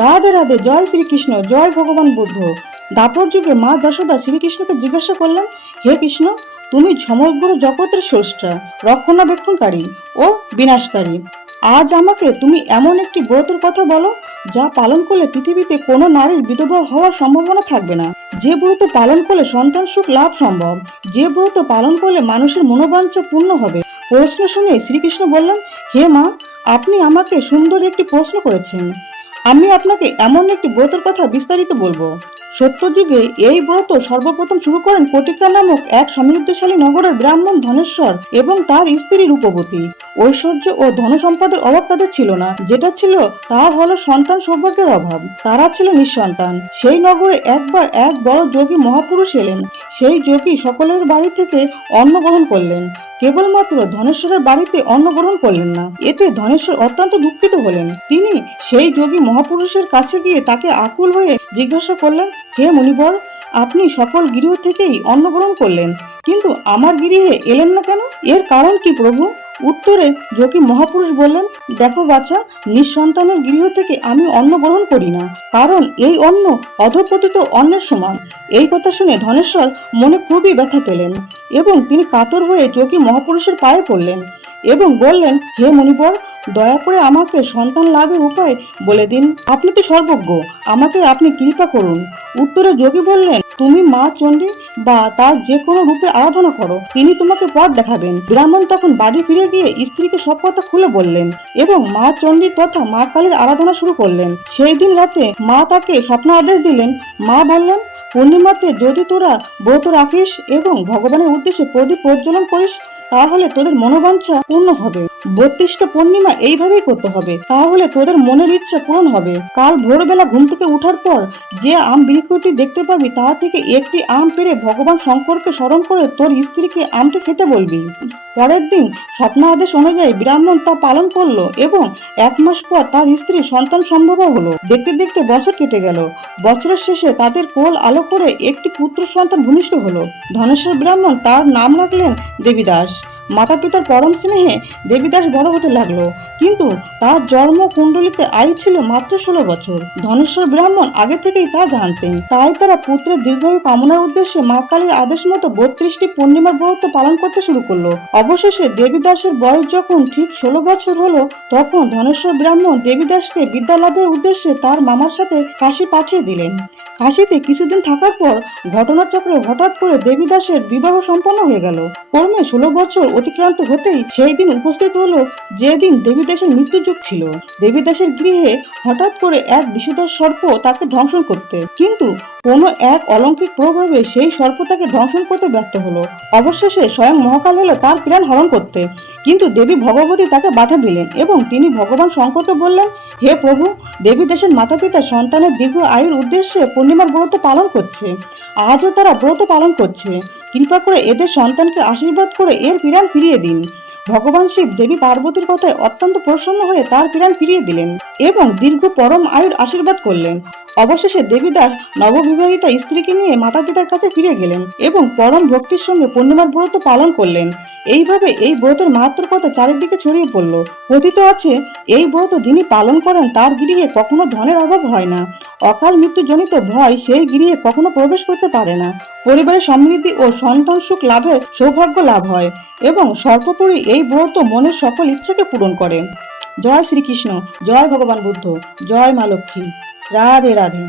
রাধে রাধে। জয় শ্রীকৃষ্ণ, জয় ভগবান বুদ্ধ। দাপর যুগে মা যশোদা শ্রীকৃষ্ণকে জিজ্ঞাসা করলেন, হে কৃষ্ণ, তুমি সমগ্র জগতের স্রষ্টা, রক্ষণাবেক্ষণকারী ও বিনাশকারী। আজ আমাকে তুমি এমন একটি ব্রতের কথা বলো যা পালন করলে পৃথিবীতে কোনো নারীর বিধবা হওয়ার সম্ভাবনা থাকবে না, যে ব্রত পালন করলে সন্তান সুখ লাভ সম্ভব, যে ব্রত পালন করলে মানুষের মনোবাঞ্ছা পূর্ণ হবে। প্রশ্ন শুনে শ্রীকৃষ্ণ বললেন, হে মা, আপনি আমাকে সুন্দর একটি প্রশ্ন করেছেন। আমি আপনাকে এমন একটি ব্রতের কথা বিস্তারিত বলবো। সত্যযুগে এই ব্রত সর্বপ্রথম শুরু করেন কটিকা নামক এক সমৃদ্ধশালী নগরের ব্রাহ্মণ ধনেশ্বর এবং তার স্ত্রী রূপবতী। ঐশ্বর্য ও ধনসম্পদের অভাব তাদের ছিল না, যেটা ছিল তা হলো সন্তান সৌভাগ্যের অভাব। তারা ছিল নিঃসন্তান। সেই নগরে একবার এক বড় যোগী মহাপুরুষ এলেন। সেই যোগী সকলের বাড়ি থেকে অন্ন গ্রহণ করলেন, কেবলমাত্র ধনেশ্বরের বাড়িতে অন্ন গ্রহণ করলেন না। এতে ধনেশ্বর অত্যন্ত দুঃখিত হলেন। তিনি সেই যোগী মহাপুরুষের কাছে গিয়ে তাকে আকুল হয়ে জিজ্ঞাসা করলেন, হে মুনিবর, আপনি সকল গৃহ থেকেই অন্ন গ্রহণ করলেন, কিন্তু আমার গৃহে এলেন না কেন? এর কারণ কি প্রভু? উত্তরে যোগী মহাপুরুষ বললেন, দেখো বাচ্চা, নিঃসন্তানের গৃহ থেকে আমি অন্ন গ্রহণ করি না, কারণ এই অন্ন অধঃপতিত অন্নের সমান। এই কথা শুনে ধনেশ্বর মনে খুবই ব্যথা পেলেন এবং তিনি কাতর হয়ে যোগী মহাপুরুষের পায়ে পড়লেন এবং বললেন, হে মুনিবর, দয়া করে আমাকে সন্তান লাভের উপায় বলে দিন। আপনি তো সর্বজ্ঞ, আমাকে আপনি কৃপা করুন। উত্তরে যোগী বললেন, তুমি মা চণ্ডী বা তার যে কোনো রূপে আরাধনা করো, তিনি তোমাকে পথ দেখাবেন। ব্রাহ্মণ তখন বাড়ি ফিরে গিয়ে স্ত্রীকে সব কথা খুলে বললেন এবং মা চণ্ডীর তথা মা কালীর আরাধনা শুরু করলেন। সেই দিন রাতে মা তাকে স্বপ্ন আদেশ দিলেন। মা বললেন, পূর্ণিমাতে যদি তোরা ব্রত রাখিস এবং ভগবানের উদ্দেশ্যে প্রদীপ প্রজ্বলন করিস, তাহলে তোদের মনোবাঞ্ছা পূর্ণ হবে। 32টা পূর্ণিমা এইভাবেই করতে হবে, তাহলে তোদের মনের ইচ্ছা পূরণ হবে। কাল ভোরবেলা ঘুম থেকে উঠার পর যে আম বৃক্ষটি দেখতে পাবি, তা থেকে একটি আম পেড়ে ভগবান শঙ্করকে স্মরণ করে তোর স্ত্রীকে আমটি খেতে বলবি। পরের দিন স্বপ্ন আদেশ অনুযায়ী ব্রাহ্মণ তা পালন করলো এবং 1 মাস পর তার স্ত্রীর সন্তান সম্ভব হলো। দেখতে দেখতে বছর কেটে গেল। বছরের শেষে তাদের কোল আলো করে একটি পুত্র সন্তান ভূমিষ্ঠ হলো। ধনেশ্বর ব্রাহ্মণ তার নাম রাখলেন দেবীদাস। মাতা পিতার পরম স্নেহে দেবীদাস বড় হতে লাগলো, কিন্তু তার জন্ম কুণ্ডলিতে আয়ু ছিল মাত্র 16 বছর। ধনেশ্বর ব্রাহ্মণ আগে থেকেই তা জানতেন, তাই তারা পুত্রের দীর্ঘায়ু কামনার উদ্দেশ্যে মা কালীর আদেশ মতো 32টি পূর্ণিমার ব্রত পালন করতে শুরু করলো। অবশেষে দেবীদাসের বয়স যখন ঠিক 16 বছর হলো, তখন ধনেশ্বর ব্রাহ্মণ দেবীদাসকে বিদ্যা লাভের উদ্দেশ্যে তার মামার সাথে কাশী পাঠিয়ে দিলেন। কাশীতে কিছুদিন থাকার পর ঘটনাচক্রে হঠাৎ করে দেবীদাসের বিবাহ সম্পন্ন হয়ে গেল। ক্রমে 16 বছর অতিক্রান্ত হতেই সেই দিন উপস্থিত হলো যেদিন দেবীদাসের মৃত্যুযোগ ছিল। দেবীদাসের গৃহে হঠাৎ করে এক বিষধর সর্প তাকে ধ্বংসন করতে, কিন্তু কোনো এক অলৌকিক প্রভাবে সেই সর্প তাকে ধ্বংসন করতে ব্যর্থ হলো। অবশেষে স্বয়ং মহাকাল এলো তার প্রাণ হরণ করতে, কিন্তু দেবী ভগবতী তাকে বাধা দিলেন এবং তিনি ভগবান শঙ্করকে বললেন, হে প্রভু, দেবীদাসের মাতা পিতা সন্তানের দীর্ঘ আয়ুর উদ্দেশ্যে পূর্ণিমার ব্রত পালন করছে। আজও তারা ব্রত পালন করছে। কৃপা করে এদের সন্তানকে আশীর্বাদ করে এর প্রাণ ফিরিয়ে দিন। ভগবান শিব দেবী পার্বতীর কথায় অত্যন্ত প্রসন্ন হয়ে তার প্রাণ ফিরিয়ে দিলেন এবং দীর্ঘ পরম আয়ুর আশীর্বাদ করলেন। অবশেষে দেবীদাস নববিবাহিতা স্ত্রীকে নিয়ে মাতা পিতার কাছে ফিরে গেলেন এবং পরম ভক্তির সঙ্গে পূর্ণিমার ব্রত পালন করলেন। এইভাবে এই ব্রতের মাহাত্ম্যের কথা চারিদিকে ছড়িয়ে পড়ল। কথিত আছে, এই ব্রত যিনি পালন করেন তার গৃহে কখনো ধনের অভাব হয় না। অকাল মৃত্যুজনিত ভয় সেই গৃহে কখনো প্রবেশ করতে পারে না। পরিবারের সমৃদ্ধি ও সন্তান সুখ লাভের সৌভাগ্য লাভ হয় এবং সর্বোপরি এই ব্রত মনের সকল ইচ্ছাকে পূরণ করে। জয় শ্রীকৃষ্ণ, জয় ভগবান বুদ্ধ, জয় মা লক্ষ্মী। রাধে রাধে।